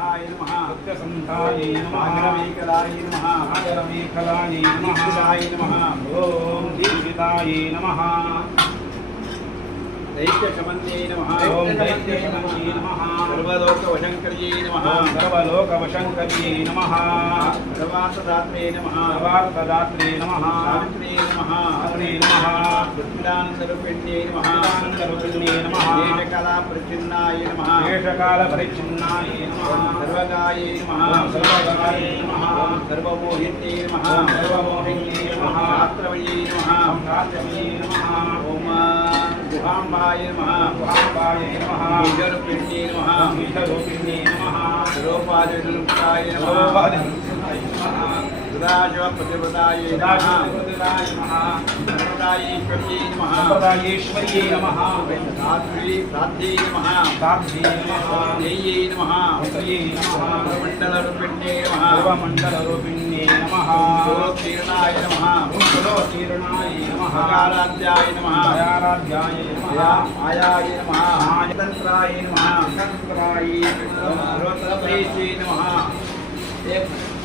सत्यसन्धाय नमः सत्यसन्धाय नमः आगरमेकलाय नमः आगरमेखलाय नमः दीक्षिताय नमः ओम दीक्षिताय नमः दैत्यशमन्ये नमः ओम दैत्यशमन्ये नमः सर्वलोकवशङ्कर्ये नमः ओम सर्वलोकवशङ्कर्ये नमः सर्वार्थदात्रे नमः सर्वार्थदात्रे नमः सावित्रे नमः सावित्रे नमः सच्चिदानन्दरूपिण्ये नमः सच्चिदानन्दरूपिण्ये नमः देशकालपरिच्छिन्नाय नमः देशकालपरिच्छिन्नाय नमः सर्वगाये नमः सर्वगाये नमः सर्वमोहिन्ये नमः सर्वमोहिन्ये नमः शास्त्रवये नमः शास्त्रवये नमः ओम गुहाम्बाय नमः गुहाम्बाय नमः बीजरूपिण्ये नमः बीजरूपिण्ये नमः सर्वोपाधिनिरुक्ताय नमः सर्वोपाधिनिरुक्ताय नमः सदाशिवप्रतिपदाय नमः सदाशिवप्रतिपदाय नमः सम्प्रदायेश्वर्यै नमः सम्प्रदायेश्वर्यै नमः साध्वी साध्यै नमः साध्यै नमः ध्येयै नमः वसयै नमः मण्डलरूपिण्ये नमः सर्वमण्डलरूपिण्ये नमः सुरोत्तीर्णाय नमः सुरोत्तीर्णाय नमः आराध्याय नमः आराध्याय नमः आयाय नमः आयतन्त्राय नमः तन्त्राय सर्वतन्त्रेशे नमः